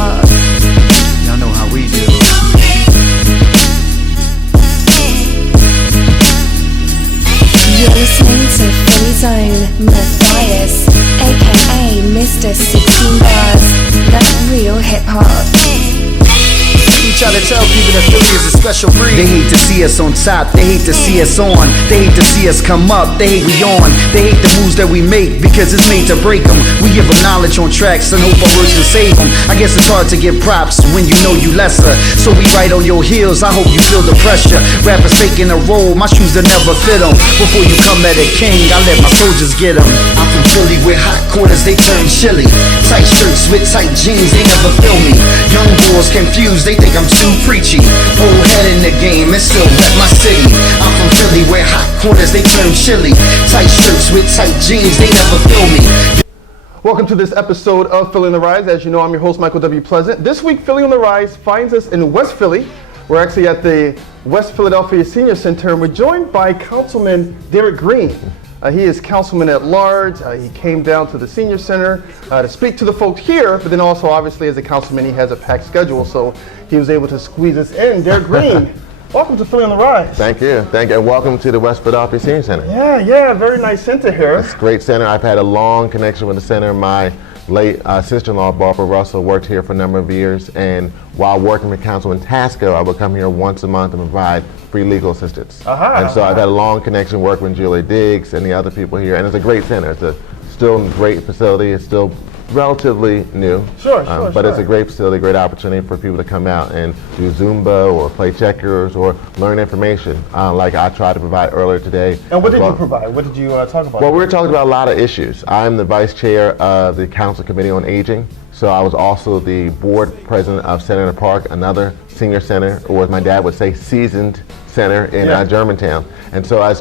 hop. Y'all know how we do. You're listening to Philly Zone, Matthias, aka Mr. 16 Bars, that's real hip hop. We try to tell people that Philly is a special breed. They hate to see us on top, they hate to see us on. They hate to see us come up, they hate we on. They hate the moves that we make because it's made to break them. We give them knowledge on tracks and hope our words can save them. I guess it's hard to give props when you know you lesser. So we right on your heels, I hope you feel the pressure. Rappers faking a role, my shoes will never fit them. Before you come at a king, I let my soldiers get them. I'm from Philly with hot quarters, they turn chilly. Tight shirts with tight jeans, they never feel me. Young boys confused, they think I'm too preachy. Old head in the game and still rep my city. I'm from Philly where hot corners they turn chilly. Tight shirts with tight jeans, they never feel me. Welcome to this episode of Philly on the Rise. As you know, I'm your host, Michael W. Pleasant. This week, Philly on the Rise finds us in West Philly. We're actually at the West Philadelphia Senior Center, and we're joined by Councilman Derek Green. He is councilman at large. He came down to the senior center to speak to the folks here, but then also obviously as a councilman he has a packed schedule, so he was able to squeeze us in. Derek Green, welcome to Philly on the Rise. Thank you, and welcome to the West Philadelphia Senior Center. Yeah, very nice center here. It's a great center. I've had a long connection with the center. My late sister-in-law, Barbara Russell, worked here for a number of years, and while working with Councilman Tasco, I would come here once a month and provide free legal assistance. And so I've had a long connection working with Julie Diggs and the other people here, and it's a great center. It's a still great facility. It's still relatively new, but it's a great facility, great opportunity for people to come out and do Zumba or play checkers or learn information like I tried to provide earlier today. And what did you provide? What did you talk about? Well, we were talking about a lot of issues. I'm the vice chair of the Council Committee on Aging, so I was also the board president of Senator Park, another senior center, or as my dad would say, seasoned center in Germantown. And so as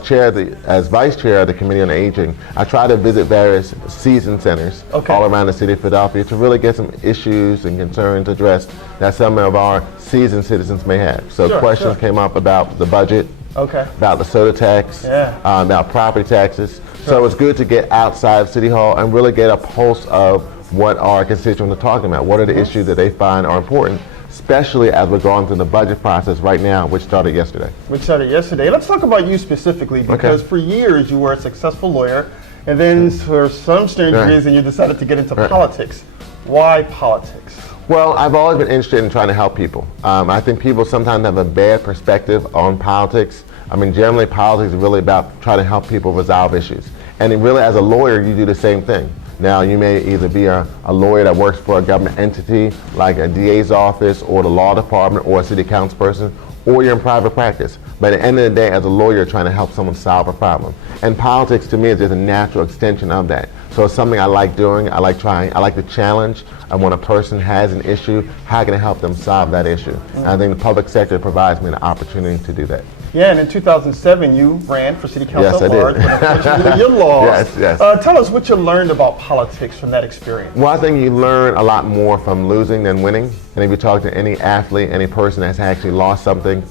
vice chair of the Committee on Aging, I try to visit various seasoned centers all around the city of Philadelphia to really get some issues and concerns addressed that some of our seasoned citizens may have. So questions came up about the budget, about the soda tax, about property taxes. So it's good to get outside of City Hall and really get a pulse of what our constituents are talking about. What are the issues that they find are important, especially as we're going through the budget process right now, which started yesterday. Let's talk about you specifically, because for years you were a successful lawyer, and then for some strange reason you decided to get into politics. Why politics? Well, I've always been interested in trying to help people. I think people sometimes have a bad perspective on politics. I mean, generally politics is really about trying to help people resolve issues. And really, as a lawyer, you do the same thing. Now, you may either be a lawyer that works for a government entity like a DA's office or the law department or a city council person, or you're in private practice. But at the end of the day, as a lawyer, you're trying to help someone solve a problem. And politics, to me, is just a natural extension of that. So it's something I like doing. I like trying. I like the challenge. And when a person has an issue, how can I help them solve that issue? And I think the public sector provides me an opportunity to do that. Yeah, and in 2007, you ran for city council at large, but unfortunately you lost. Yes. Tell us what you learned about politics from that experience. Well, I think you learn a lot more from losing than winning. And if you talk to any athlete, any person that's actually lost something,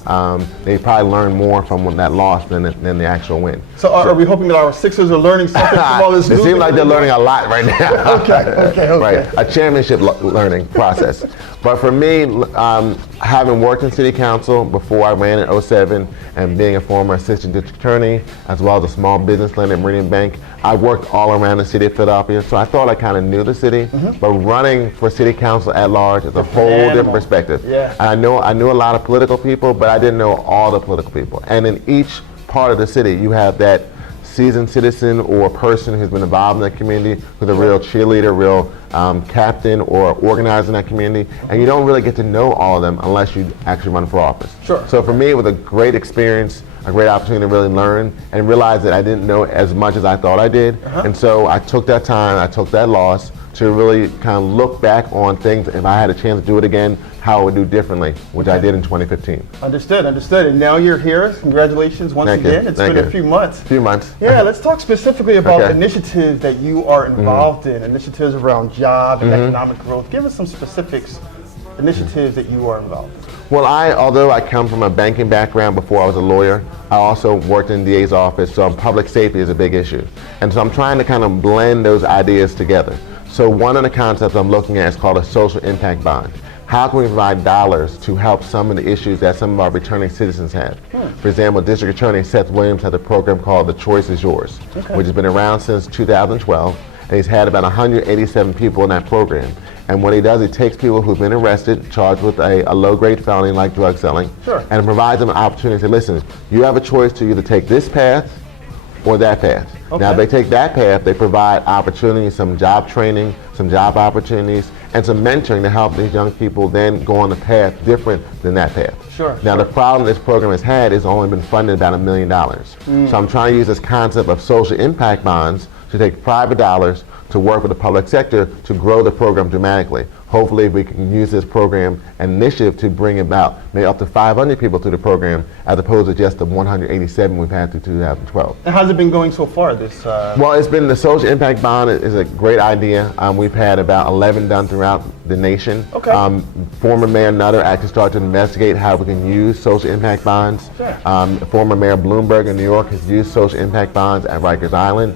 they probably learn more from that loss than the actual win. So are we hoping that our Sixers are learning something from all this? It seems like they're learning a lot right now. Okay. Right, a championship learning process. But for me, having worked in city council before I ran in 2007 and being a former assistant district attorney, as well as a small business lender at Meridian Bank, I worked all around the city of Philadelphia, so I thought I kind of knew the city. But running for city council at large is a whole different perspective. And I knew a lot of political people, but I didn't know all the political people. And in each part of the city, you have that seasoned citizen or person who's been involved in that community, who's a real cheerleader, real captain or organizer in that community, and you don't really get to know all of them unless you actually run for office. So for me, it was a great experience, a great opportunity to really learn and realize that I didn't know as much as I thought I did. And so I took that time, I took that loss to really kind of look back on things. If I had a chance to do it again, how I would do differently, which I did in 2015. Understood. And now you're here. Congratulations once again. It's been a few months. Yeah, let's talk specifically about initiatives that you are involved in, initiatives around job and economic growth. Give us some specifics, initiatives that you are involved in. Well, although I come from a banking background before I was a lawyer, I also worked in the DA's office, so public safety is a big issue. And so I'm trying to kind of blend those ideas together. So one of the concepts I'm looking at is called a social impact bond. How can we provide dollars to help some of the issues that some of our returning citizens have? For example, District Attorney Seth Williams has a program called The Choice is Yours, which has been around since 2012, and he's had about 187 people in that program. And what he does, he takes people who've been arrested, charged with a low-grade felony like drug selling, and provides them an opportunity to say, listen, you have a choice to either take this path or that path. Now, if they take that path, they provide opportunities, some job training, some job opportunities, and some mentoring to help these young people then go on a path different than that path. Now, the problem this program has had is only been funded about $1 million. So I'm trying to use this concept of social impact bonds to take private dollars to work with the public sector to grow the program dramatically. Hopefully we can use this program and initiative to bring about maybe up to 500 people through the program as opposed to just the 187 we've had through 2012. And how's it been going so far? Well, it's been the social impact bond is a great idea. We've had about 11 done throughout the nation. Former Mayor Nutter actually started to investigate how we can use social impact bonds. Former Mayor Bloomberg in New York has used social impact bonds at Rikers Island.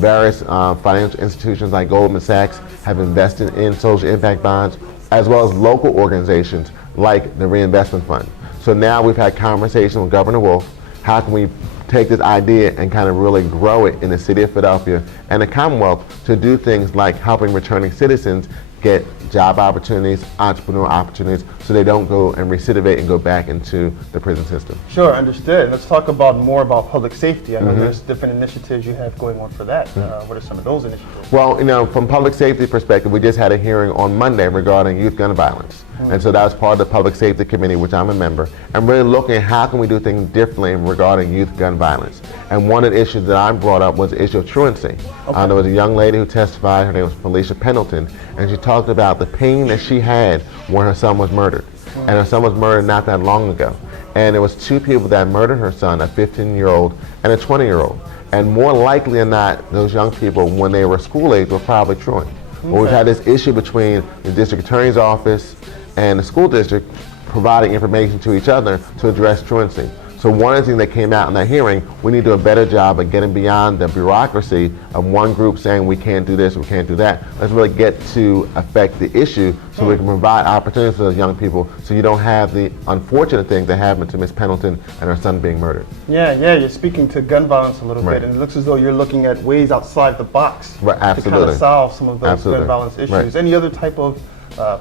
Various financial institutions like Goldman Sachs have invested in social impact bonds, as well as local organizations like the Reinvestment Fund. So now we've had conversations with Governor Wolf. How can we take this idea and kind of really grow it in the city of Philadelphia and the Commonwealth to do things like helping returning citizens get job opportunities, entrepreneur opportunities, so they don't go and recidivate and go back into the prison system. Sure, understood. Let's talk more about public safety. I know there's different initiatives you have going on for that. What are some of those initiatives? Well, from public safety perspective, we just had a hearing on Monday regarding youth gun violence. And so that was part of the Public Safety Committee, which I'm a member, and really looking at how can we do things differently regarding youth gun violence. And one of the issues that I brought up was the issue of truancy. There was a young lady who testified, her name was Felicia Pendleton, and she talked about the pain that she had when her son was murdered. And her son was murdered not that long ago. And there was two people that murdered her son, a 15-year-old and a 20-year-old. And more likely than not, those young people, when they were school age, were probably truant. Well, we've had this issue between the district attorney's office and the school district providing information to each other to address truancy. So one of the things that came out in that hearing, we need to do a better job of getting beyond the bureaucracy of one group saying we can't do this, we can't do that. Let's really get to affect the issue so we can provide opportunities for those young people so you don't have the unfortunate thing that happened to Miss Pendleton and her son being murdered. Yeah, you're speaking to gun violence a little bit, and it looks as though you're looking at ways outside the box to kind of solve some of those gun violence issues. Any other type of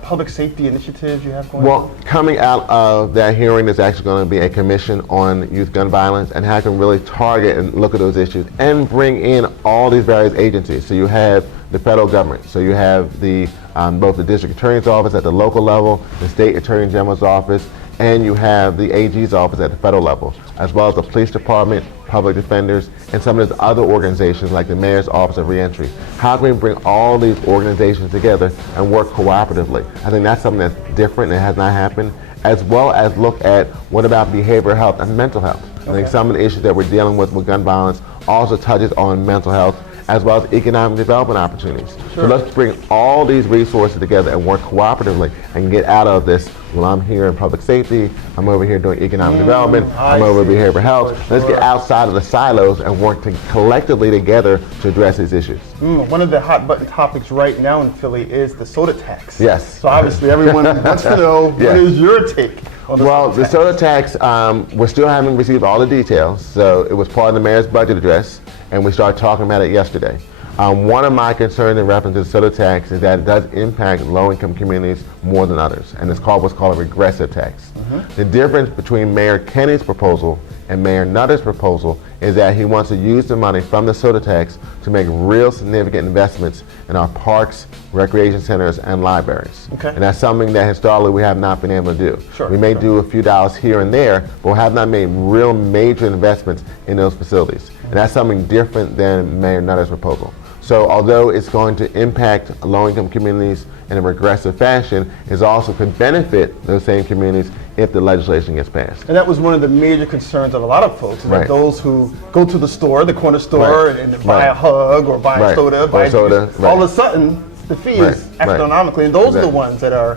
public safety initiatives you have going on? Well, coming out of that hearing, there's actually going to be a commission on youth gun violence and how can really target and look at those issues and bring in all these various agencies. So you have the federal government, so you have the both the district attorney's office at the local level, the state attorney general's office, and you have the AG's office at the federal level, as well as the police department, public defenders, and some of those other organizations like the Mayor's Office of Reentry. How can we bring all these organizations together and work cooperatively? I think that's something that's different and has not happened, as well as look at what about behavioral health and mental health. I think some of the issues that we're dealing with gun violence also touches on mental health as well as economic development opportunities. So let's bring all these resources together and work cooperatively and get out of this, well, I'm here in public safety, I'm over here doing economic development, I'm over behavioral health. Let's get outside of the silos and work collectively together to address these issues. One of the hot button topics right now in Philly is the soda tax. Yes. So obviously everyone wants to know, what is your take on the soda tax? We still haven't received all the details, so it was part of the mayor's budget address, and we started talking about it yesterday. One of my concerns in reference to the soda tax is that it does impact low-income communities more than others, and it's called what's called a regressive tax. The difference between Mayor Kenny's proposal and Mayor Nutter's proposal is that he wants to use the money from the soda tax to make real significant investments in our parks, recreation centers, and libraries. And that's something that historically we have not been able to do. We may do a few dollars here and there, but we have not made real major investments in those facilities. And that's something different than Mayor Nutter's proposal. So although it's going to impact low-income communities in a regressive fashion, it also could benefit those same communities if the legislation gets passed. And that was one of the major concerns of a lot of folks, is that those who go to the store, the corner store, and buy a hug or buy a soda, buy a juice, all of a sudden the fee is astronomically, and those are the ones that are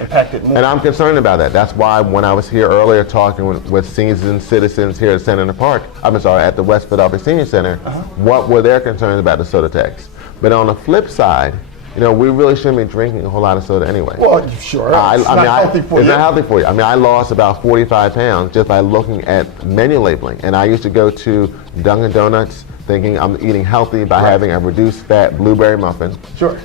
impacted more. And I'm concerned about that. That's why when I was here earlier talking with seasoned citizens here at Center in the Park, at the West Philadelphia Senior Center, what were their concerns about the soda tax? But on the flip side, we really shouldn't be drinking a whole lot of soda anyway. Well, sure. It's not healthy for you. It's not healthy for you. I mean, I lost about 45 pounds just by looking at menu labeling. And I used to go to Dunkin' Donuts thinking I'm eating healthy by having a reduced fat blueberry muffin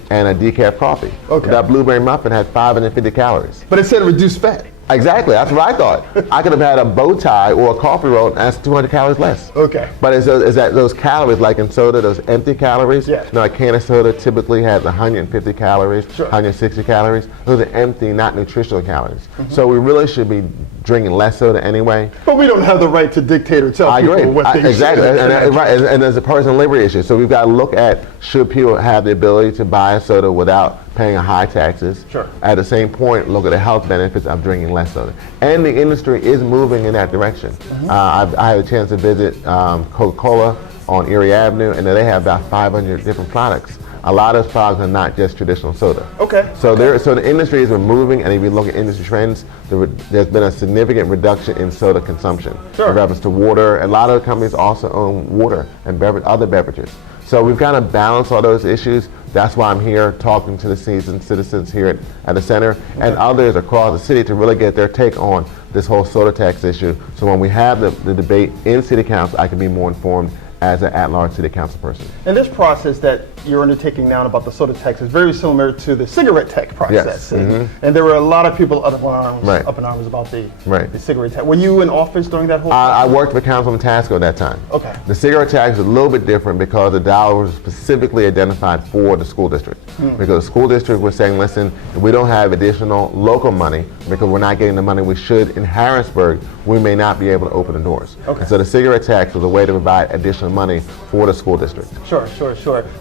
and a decaf coffee. Okay. That blueberry muffin had 550 calories. But it said reduced fat. Exactly, that's what I thought. I could have had a bow tie or a coffee roll and that's 200 calories less. Okay. But is that those calories, like in soda, those empty calories? Yeah. A can of soda typically has 150 calories, 160 calories. Those are empty, not nutritional calories. So we really should be drinking less soda anyway. But we don't have the right to dictate or tell people what they exactly. should. And there's a personal liberty issue. So we've got to look at, should people have the ability to buy a soda without paying high taxes? Sure. At the same point, look at the health benefits of drinking less soda. And the industry is moving in that direction. I had a chance to visit Coca-Cola on Erie Avenue, and they have about 500 different products. A lot of those products are not just traditional soda. Okay. So the industry is moving, and if you look at industry trends, there's been a significant reduction in soda consumption. Sure. In reference to water, a lot of companies also own water and other beverages. So we've got to balance all those issues. That's why I'm here talking to the seasoned citizens here at the center and others across the city to really get their take on this whole soda tax issue. So when we have the debate in City Council, I can be more informed as an at-large City Council person. And this process that you're undertaking now about the soda tax is very similar to the cigarette tax process. Yes. And there were a lot of people up in arms about the cigarette tax. Were you in office during that whole I process? worked with Councilman Tasco at that time. Okay. The cigarette tax is a little bit different because the dollar was specifically identified for the school district. Because the school district was saying, listen, if we don't have additional local money, because we're not getting the money we should in Harrisburg, we may not be able to open the doors. Okay. And so the cigarette tax was a way to provide additional money for the school district. Sure.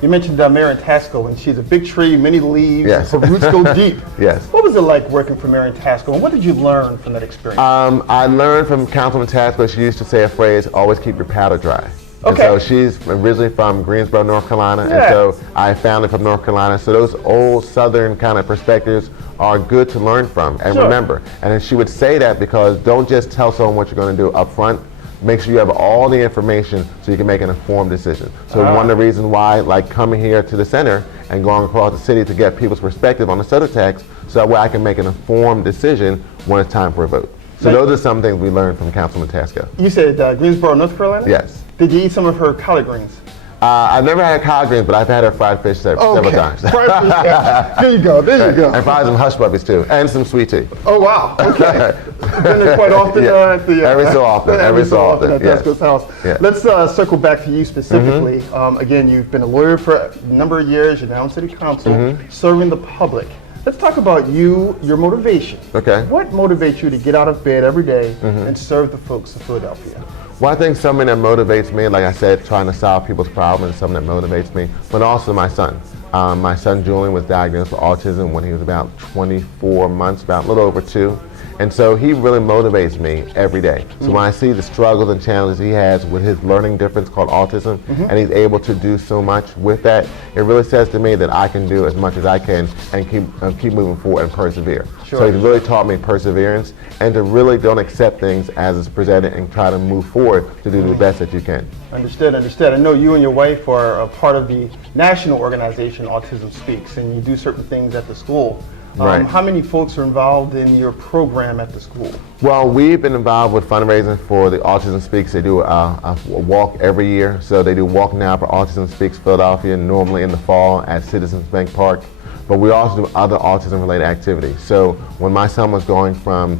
You mentioned Marion Tasco, and she's a big tree, many leaves, Yes. her roots go deep. Yes. What was it like working for Marion Tasco, and what did you learn from that experience? I learned from Councilman Tasco, she used to say a phrase, always keep your powder dry. Okay. And so she's originally from Greensboro, North Carolina, Yeah. and so I found it from North Carolina. So those old Southern kind of perspectives are good to learn from and remember. And then she would say that because don't just tell someone what you're going to do up front. Make sure you have all the information so you can make an informed decision. So one of the reasons why, like coming here to the center and going across the city to get people's perspective on the soda tax, so that way I can make an informed decision when it's time for a vote. So those are some things we learned from Councilman Tasco. You said Greensboro, North Carolina? Yes. Did you eat some of her collard greens? I've never had collard greens, but I've had her fried fish several times. Fried fish, yeah. There you go. And probably some hush puppies too, and some sweet tea. Oh, wow. Okay. Been there quite often at the... every so often. Every so often at Yes. Tasco's house. Yeah. Let's circle back to you specifically. Again, you've been a lawyer for a number of years. You're now in City Council, serving the public. Let's talk about you, your motivation. Okay. What motivates you to get out of bed every day and serve the folks of Philadelphia? Well, I think something that motivates me, like I said, trying to solve people's problems is something that motivates me, but also my son. My son Julian was diagnosed with autism when he was about 24 months, about a little over 2. And so he really motivates me every day. So when I see the struggles and challenges he has with his learning difference called autism, and he's able to do so much with that, it really says to me that I can do as much as I can and keep moving forward and persevere. Sure. So he's really taught me perseverance and to really don't accept things as it's presented and try to move forward to do the best that you can. Understood. I know you and your wife are a part of the national organization Autism Speaks, and you do certain things at the school. Right. How many folks are involved in your program at the school? Well, we've been involved with fundraising for the Autism Speaks. They do a walk every year. So they do Walk Now for Autism Speaks Philadelphia, normally in the fall at Citizens Bank Park. But we also do other autism-related activities. So when my son was going from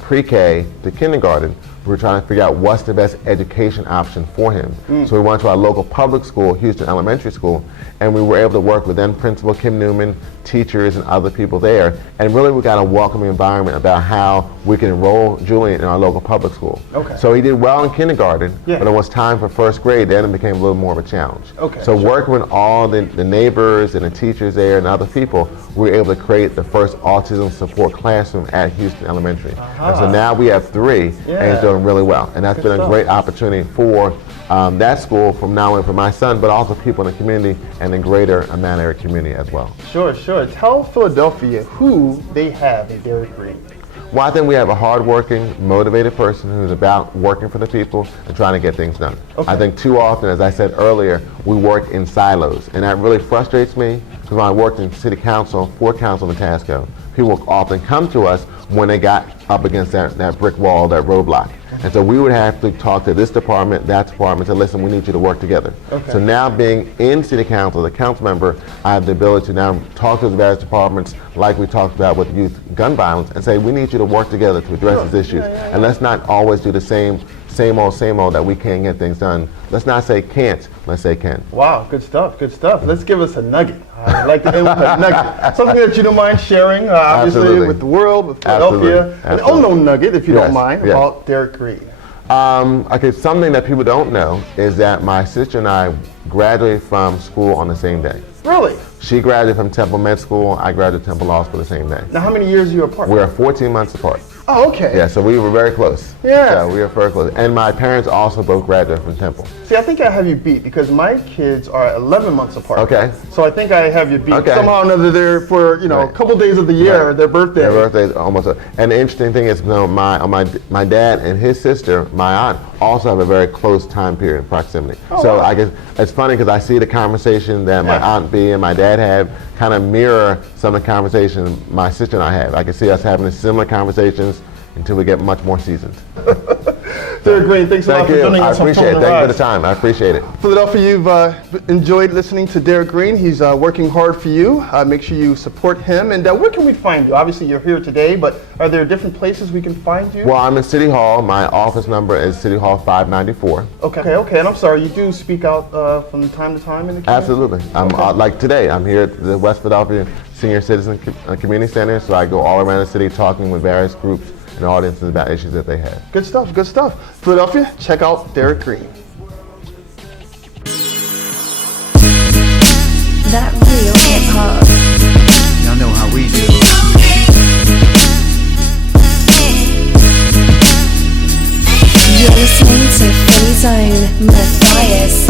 pre-K to kindergarten, we were trying to figure out what's the best education option for him. So we went to our local public school, Houston Elementary School, and we were able to work with then Principal Kim Newman, teachers and other people there, and really we got a welcoming environment about how we can enroll Julian in our local public school. Okay. So he did well in kindergarten, Yeah. but it was time for first grade, then it became a little more of a challenge. Okay, So sure. working with all the neighbors and the teachers there and other people, we were able to create the first autism support classroom at Houston Elementary. And so now we have 3, and Yeah. it's doing really well. And that's Good been a stuff. great opportunity for that school from now on for my son, but also people in the community and the greater Amman area community as well. Sure. Tell Philadelphia who they have in Dairy Free. Well, I think we have a hardworking, motivated person who's about working for the people and trying to get things done. Okay. I think too often, as I said earlier, we work in silos, and that really frustrates me because when I worked in city council for Councilman Tasco, people often come to us when they got up against that brick wall, that roadblock. And so we would have to talk to this department, that department, to listen, we need you to work together. Okay. So now being in city council, as a council member, I have the ability to now talk to the various departments like we talked about with youth gun violence and say, we need you to work together to address these issues. And let's not always do the same old that we can't get things done. Let's not say can't, let's say can. Wow, good stuff, good stuff. Let's give us a nugget. I'd like to end with a nugget. Something that you don't mind sharing, obviously, Absolutely. with the world, with Philadelphia. Absolutely. An unknown nugget, if you Yes, don't mind, yes. about Derek Green. Okay, something that people don't know is that my sister and I graduated from school on the same day. Really? She graduated from Temple Med School, I graduated Temple Law School the same day. Now, how many years are you apart? We are 14 months apart. Oh, okay. Yeah, so we were very close. Yeah. We were very close. And my parents also both graduated from Temple. See, I think I have you beat because my kids are 11 months apart. Okay. So I think I have you beat. Okay. Somehow or another, they're for a Right. couple days of the year, Right. their birthday. Their birthday's almost. And the interesting thing is, my dad and his sister, my aunt, also have a very close time period proximity. Oh, So wow. I guess it's funny because I see the conversation that my Yeah. aunt B and my dad have kind of mirror some of the conversations my sister and I have. I can see us having similar conversations until we get much more seasoned. Derek Green, thanks a lot Thank for you. joining I us on appreciate it. Filling the Thank you for the Rise. time. I appreciate it. Philadelphia, you've enjoyed listening to Derek Green. He's working hard for you. Make sure you support him. And where can we find you? Obviously, you're here today, but are there different places we can find you? Well, I'm in City Hall. My office number is City Hall 594. Okay. And I'm sorry, you do speak out from time to time in the community? Absolutely. I'm like today. I'm here at the West Philadelphia Senior Citizen Community Center, so I go all around the city talking with various groups and audiences about issues that they have. Good stuff, good stuff. Philadelphia, check out Derek Green. That real hip hop. Y'all know how we do. You're listening to Philly Zone, Matthias,